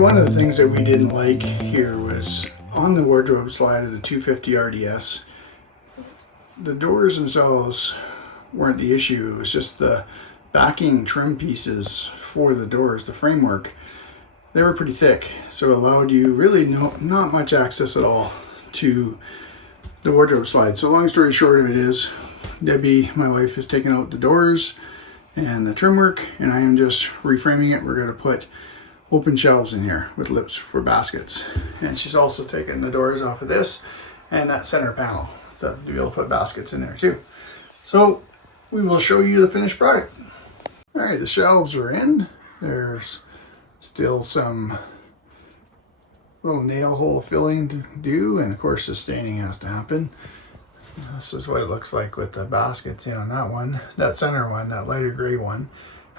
one of the things that we didn't like here was on the wardrobe slide of the 250 RDS, the doors themselves weren't the issue. It was just the backing trim pieces for the doors, the framework. They were pretty thick, so it allowed you really not much access at all to the wardrobe slide. So long story short of it is, Debbie, my wife, has taken out the doors and the trim work, and I am just reframing it. We're going to put open shelves in here with lips for baskets. And she's also taken the doors off of this and that center panel to be able to put baskets in there too. So we will show you the finished product. All right, the shelves are in. There's still some little nail hole filling to do, and of course the staining has to happen. This is what it looks like with the baskets in on that one. That center one, that lighter gray one,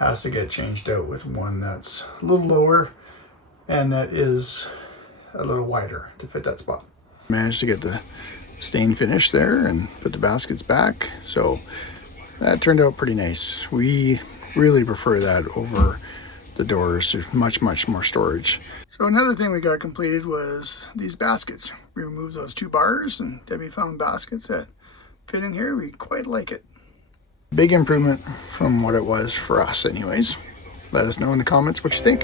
has to get changed out with one that's a little lower and that is a little wider to fit that spot. Managed to get the stain finished there and put the baskets back, so that turned out pretty nice. We really prefer that over the doors. There's much more storage. So another thing we got completed was these baskets. We removed those two bars and Debbie found baskets that fit in here. We quite like it. Big improvement from what it was for us anyways. Let us know in the comments what you think.